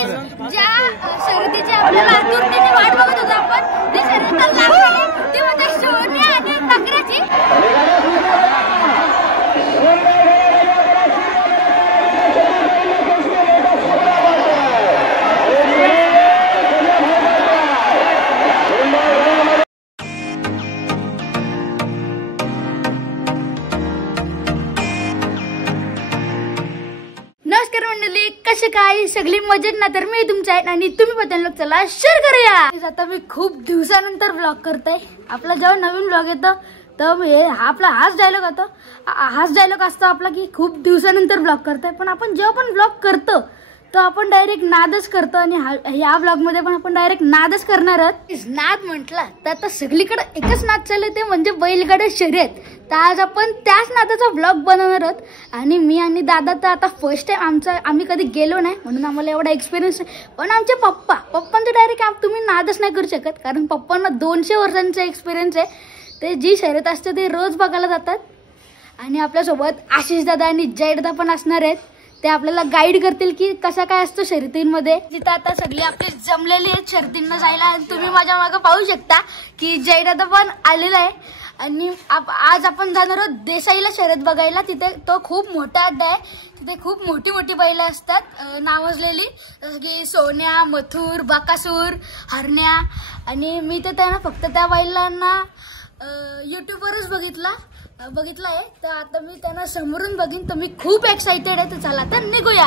ज्या शर्यतीची आपल्याला आतुरतेने वाट बघत होतो आपण, ते शर्यत लागली ती म्हणजे सोन्या आणि नगराची। नमस्कार मंडळी, कसे काय सगळी मजेत ना? तर मी तुमचा आहे आणि तुम्ही पण लोक चला शेअर करूया। आता मी खूप दिवसानंतर ब्लॉग करतोय। आपला जेव्हा नवीन ब्लॉग येतो तर आपला हाच डायलॉग असतो आपला की खूप दिवसानंतर ब्लॉग करतोय। पण आपण जेव्हा पण ब्लॉग करतो तो आपण डायरेक्ट नादच करतो आणि या ब्लॉग मध्ये पण आपण डायरेक्ट नादच करणार आहोत। नाद म्हटला तर आता सगळीकडे एकच नाद चालू ते म्हणजे बैलगाडी शर्यत। तर आज आपण त्याच नादाचा ब्लॉग बनवणार आहोत आणि मी आणि दादा तर आता फर्स्ट टाइम आम्ही कधी गेलो नाही म्हणून आम्हाला एवढा एक्सपिरियन्स आहे। पण आमचे पप्पांचं डायरेक्ट तुम्ही नादच नाही करू शकत, कारण पप्पांना 200 वर्षांचा एक्सपिरियन्स आहे। ते जी शर्यत असते ते रोज बघायला जातात आणि आपल्यासोबत आशिष दादा आणि जय दादा पण असणार आहेत। ते आपल्याला गाईड करतील की कसा काय असतो शर्यतींमध्ये। जिथं आता सगळी आपली जमलेली आहेत शर्यतींना जायला आणि तुम्ही माझ्या मागे पाहू शकता की जय दादा पण आलेला आहे। आणि आज आपण जाणार आहोत देसाईला शर्यत बघायला। तिथे तो खूप मोठा अड्डा आहे, तिथे खूप मोठी मोठी बैलं असतात नावाजलेली, जसं की सोन्या, मथुर, बकासूर, हरण्या। आणि मी तर त्यांना फक्त त्या बैलांना यूट्यूबवरच बघितलं आहे। तर आता मी त्यांना समोरून बघीन, तर मी खूप एक्साइटेड आहे। तर चला तर निघूया।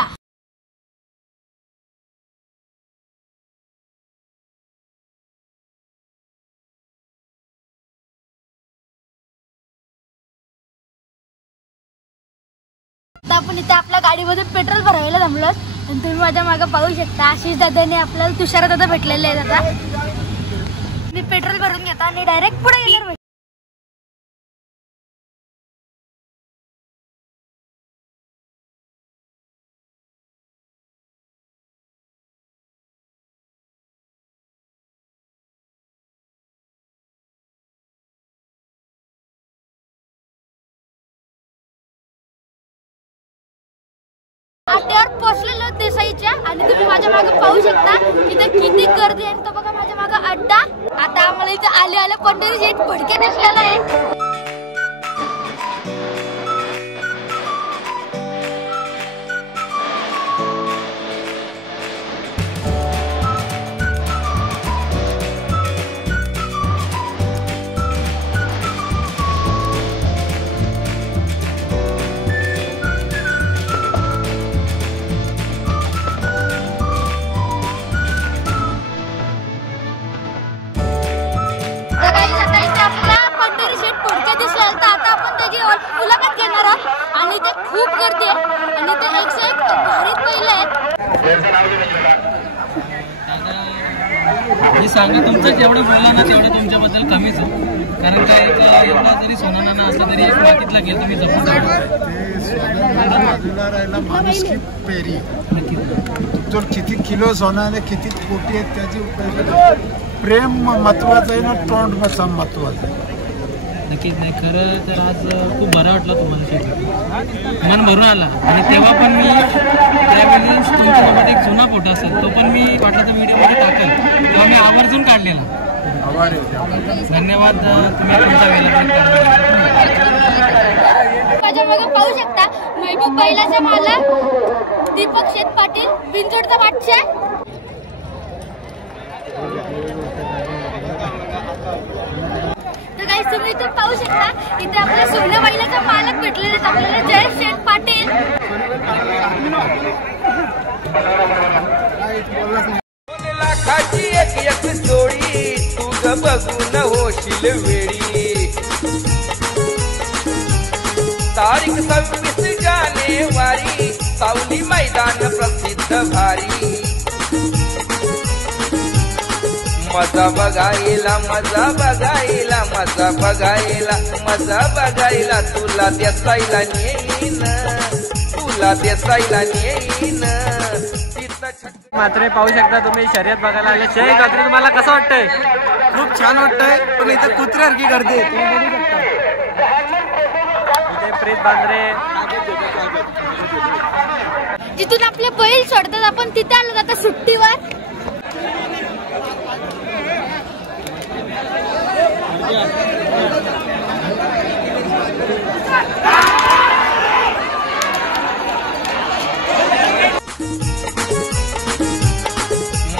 आता आपण इथे आपल्या गाडीमध्ये पेट्रोल भरायला जमलो आणि तुम्ही माझ्या मागे पाहू शकता आशिष दादाने आपल्याला तुषार दादा भेटलेले आहेत। आता मी पेट्रोल भरून घेतो आणि डायरेक्ट पुढे गेल्यावर आट्यावर पोहोचलेलो देसाईच्या आणि तुम्ही माझ्या मागे पाहू शकता इथे किती गर्दी आहे। तो बघा माझ्या मागे अड्डा। आता आम्हाला इथे आले पंढरीचे एक फडके दिसलेला आहे। मुलाखत घेणार आहोत आणि ते खूप गर्दी आहे आणि ते एक भारीत बैल आहेत। हे सांगा तुमचं जेवढं बोलला ना तेवढं तुमच्याबद्दल कमीच आहे, कारण काय एवढा जरी सोना नाना असला तरी एक मातीतला गेल तुम्ही जपून राहिला माणूस की पेरी तो किती किलो सोना आणि किती कोटी आहेत त्याची प्रेम महत्वाचं आहे ना, तोंड महत्वाचं आहे। नक्कीच नाही खरं तर आज खूप बरं वाटलं तुम्हाला शेवटी मन भरून आला। आणि तेव्हा पण मी त्यावेळेस तुमच्यासोबत एक जुना फोटो असेल तो पण मी वाटला तर व्हिडिओमध्ये टाकेल, तेव्हा मी आवर्जून काढलेला। धन्यवाद तुम्ही तुमचा वेळ माझ्या मागे पाहू शकता महबूब बैलाचा मालक दीपक शेठ पाटील बिंजोडचा बादशाह। तर गाईस तुम्ही इथे पाहू शकता इथे आपल्या सोन्या बैलाचा मालक भेटलेले आहेत आपल्याला जय शेठ पाटील। लाखाची एक जोडी तुझ बघून होशील वेळी, तारीख 26 जानेवारी सावली मैदान प्रसिद्ध भारी। मजा बघायला तुला देसाईला नेईन। मात्र पाहू शकता तुम्ही शर्यत बघायला आले। जय गात्री, तुम्हाला कसं वाटतंय? खूप छान वाटतंय, पण इथे कुत्र्यासारखी गर्दी आहे। तुम्ही बघू शकता इथे प्रीत बांद्रे जिथून आपले बैल सोडतात आपण तिथे आलो, आता सुट्टी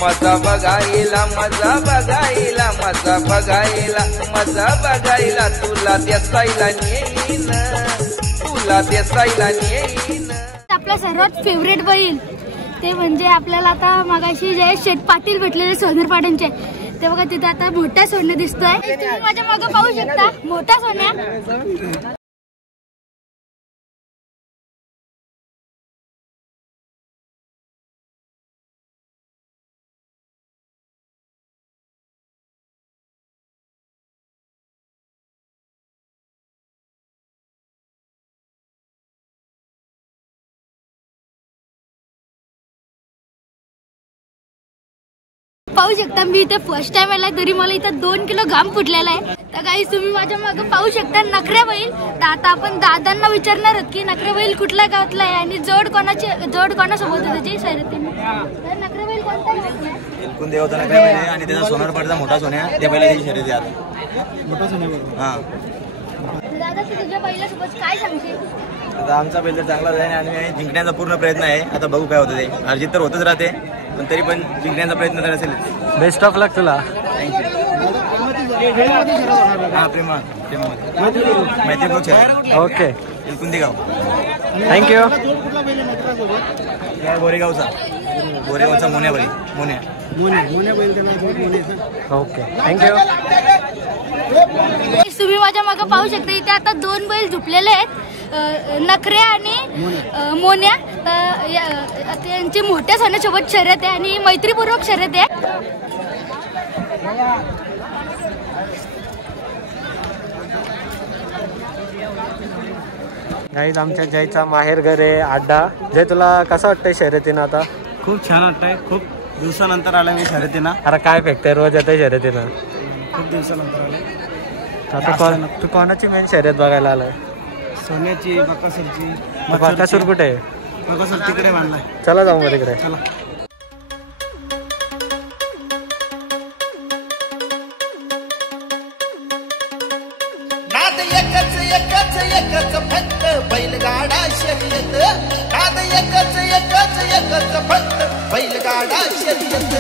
मजा बघायला मजा बघायला मजा बघायला मजा बघायला तुला देसाईला नेईन तुला देसाईला नेईन. आपला सर्वात फेवरेट बैल ते म्हणजे आपल्याला आता मगाशी जे शेठ पाटील भेटलेले सोनर पाड्यांचे ते बघा तिथे आता मोठा सोन्या दिसतोय. तुम्ही माझ्या मागे पाहू शकता मोठा सोन्या. पाहू शकता मी इथे फर्स्ट टाइम आलाय तरी मला इथं 2 किलो घाम फुटलेला आहे. तर काही तुम्ही माझ्या मागे पाहू शकता नखऱ्या बैल. तर आता आपण दादांना विचारणार आहोत की नखऱ्या बैल कुठल्या गावातला आहे आणि जोड कोणासोबत त्याची शर्यतीने. तर नखऱ्या बैल कोणता गावातला आहे? एकूण देवता नखऱ्या बैल आणि त्याचा सोनारपाडचा मोठा सोन्या ते बैलाची शर्यती आहे. मोठा सोन्या. हां दादा तू तुझ्या बैलासोबत काय सांगशील? आता आमचा बैल तर चांगला आहे आणि जिंकण्याचा पूर्ण प्रयत्न आहे. आता बघू काय होतं ते. अर्जित तर होतच राहते पण तरी पण जिंकण्याचा प्रयत्न तर असेल. बेस्ट ऑफ लक तुला. हा प्रेमा मैत्रीपूर ओके एलकुंदी गाव. थँक्यू. गोरेगावचा मोन्या बैल मोन्या. Okay thank you. तुम्ही माझ्या मागे पाहू शकता इथे आता 2 बैल झुपलेले आहेत नखऱ्या आणि मोन्या. त्यांची मोठ्या सोन्यासोबत शर्यत आहे आणि मैत्रीपूर्वक शर्यत आहे. गाईज आमच्या जयचा माहेर घर आहे अड्डा. जय तुला कसं वाटतंय शर्यतीनं आता? खूप छान वाटतंय. खूप दिवसानंतर आला मी शर्यतीनं. अरे काय फेकते रोज येते शर्यतीनं? खूप दिवसानंतर आले. आता तू कोणाची मेन शर्यत बघायला आलाय? सोन्याची बकासूरची. बकासूर कुठे आहे? बकासूर तिकडे बांधलाय. चला जाऊ मग तिकडे. चला. नाद एकच एकच एकच फक्त बैलगाडा शर्यत. नाद एकच एकच एकच फक्त बैलगाडा शर्यत.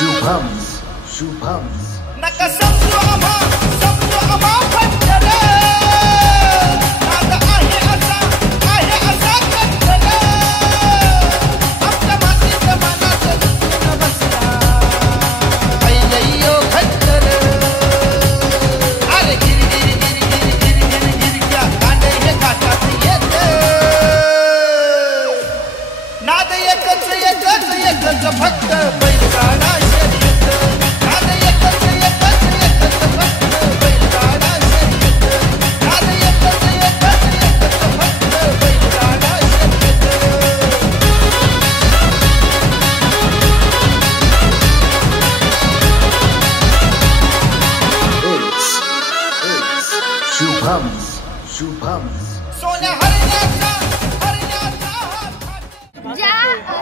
शुभम नका समजू आम्हा फक्त रे. नाद आहे असा फक्त रे. आमच्या मातीत मनात रुतून बसला बैलयो फक्त रे. अरे गिरी गिरी गिरी गिरी गिरी गिरी गिरी क्या कांडे हे काटात येत. नाद एकच एकच एकच फक्त बैलगाडा शर्यत. नाद एकच एकच एकच फक्त बैलगाडा शर्यत. नाद एकच एकच एकच फक्त बैलगाडा शर्यत. शुभम सोन्या हरण्याचा हात. ज्या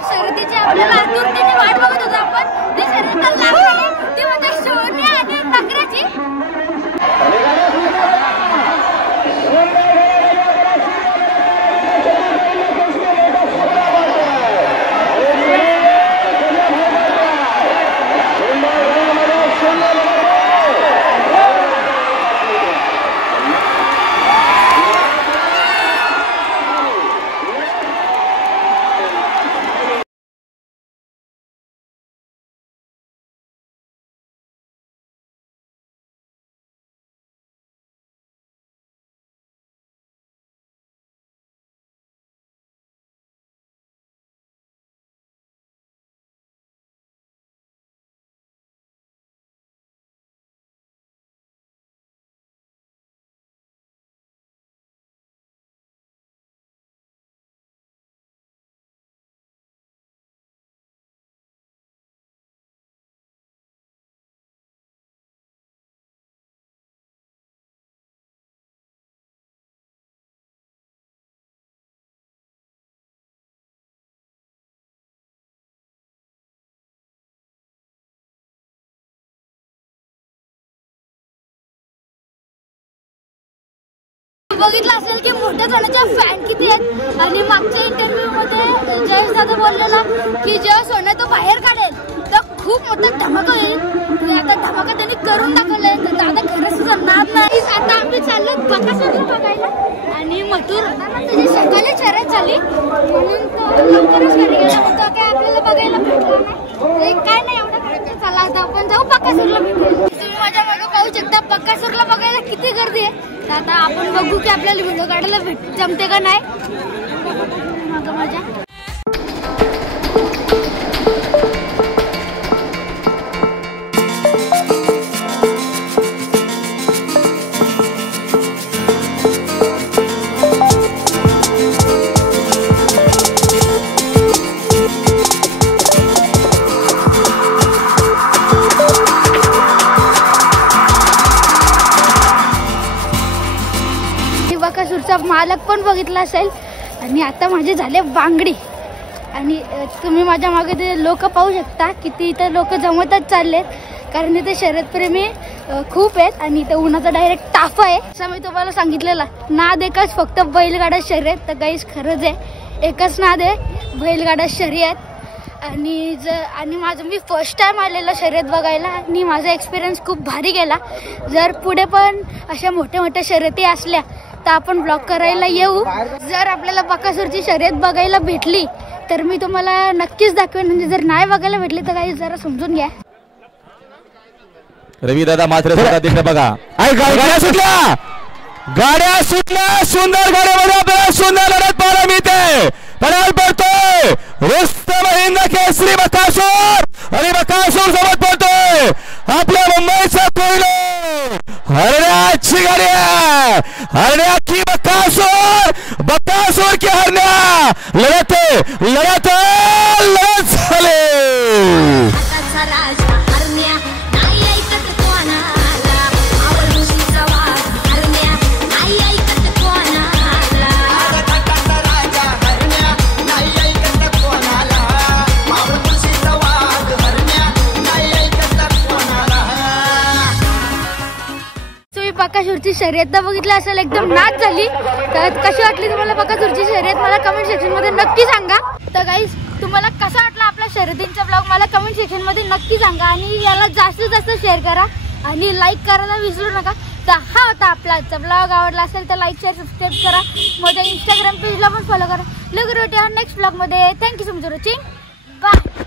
शर्यतीची आपल्याला आतुरतेने वाट बघत होतो आपण ते शर्यत लागली ते म्हणजे सोन्या आणि नखऱ्याची. बघितलं असेल की मोठ्या जणांच्या फॅन किती आहेत आणि मागच्या इंटरव्ह्यू मध्ये जयेश दादा बोललेला की जेव्हा सोन्या तो बाहेर काढेल तर खूप मोठा धमाका होईल. आता धमाका त्यांनी करून दाखवलाय. तर दादा खरंच नाद नाही. आता आम्ही चाललो बकासूर बघायला आणि मथुर त्याची सकाळी शर्यत झाली म्हणून तो लवकरच घरी गेला. तो काय आपल्याला बघायला भेटला नाही. काय नाही एवढं करायचं. चला आता आपण जाऊ बकासूरला भेटूया. तुम्ही माझ्या मागे पाहू शकता बकासूरला बघायला किती गर्दी आहे. तर आता आपण बघू की आपल्याला व्हिडिओ काढायला जमते का नाही. मागं माझ्या बकासूरचा मालक पण बघितला असेल. आणि आता माझे झाले बांगडी आणि तुम्ही माझ्या मागे ते लोक पाहू शकता किती इथं लोक जमतच चाललेत कारण इथे शर्यतप्रेमी खूप आहेत आणि इथं उन्हाचा डायरेक्ट ताफा आहे. असं मी तुम्हाला सांगितलेला नाद एकच फक्त बैलगाडा शर्यत. तर गाईस खरंच आहे एकच नाद आहे बैलगाडा शर्यत. आणि माझं मी फर्स्ट टाइम आलेलं शर्यत बघायला आणि माझा एक्सपिरियन्स खूप भारी गेला. जर पुढे पण अशा मोठ्या मोठ्या शर्यती असल्या तर आपण ब्लॉग करायला येऊ. जर आपल्याला बकासूरची शर्यत बघायला भेटली तर मी तुम्हाला नक्कीच दाखवेन. म्हणजे जर नाही बघायला भेटली तर काही जरा समजून घ्या. रवी दादा मात्र बघा गाड्या सुटल्या सुंदर गाड्यामध्ये आपल्याला सुंदर लढत पाहायला मिळते. पडाल पडतोय रुस्तम हिंद केसरी बकासूर आणि बकासूर सोबत पडतोय आपल्या मुंबईचा कोयलो हरण्याची गाडी आहे. हरण्या की बकासूर बकासूर की हरण्या लढत लढत लढत झाले. बकासूरची शर्यत बघितली असेल एकदम नाच झाली. तर कशी वाटली तुम्हाला बकासूरची शर्यत मला कमेंट सेक्शन मध्ये नक्की सांगा. तर गाईज तुम्हाला कसा वाटला आपला शर्यतींचा ब्लॉग मला कमेंट सेक्शन मध्ये नक्की सांगा आणि याला जास्तीत जास्त शेअर करा आणि लाईक करायला विसरू नका. तर हा होता आपला आजचा ब्लॉग. आवडला असेल तर लाईक शेअर सबस्क्राईब करा. माझ्या इंस्टाग्राम पेजला पण फॉलो करा. लवकर भेटूया नेक्स्ट ब्लॉग मध्ये. Thank you so much for watching. Bye.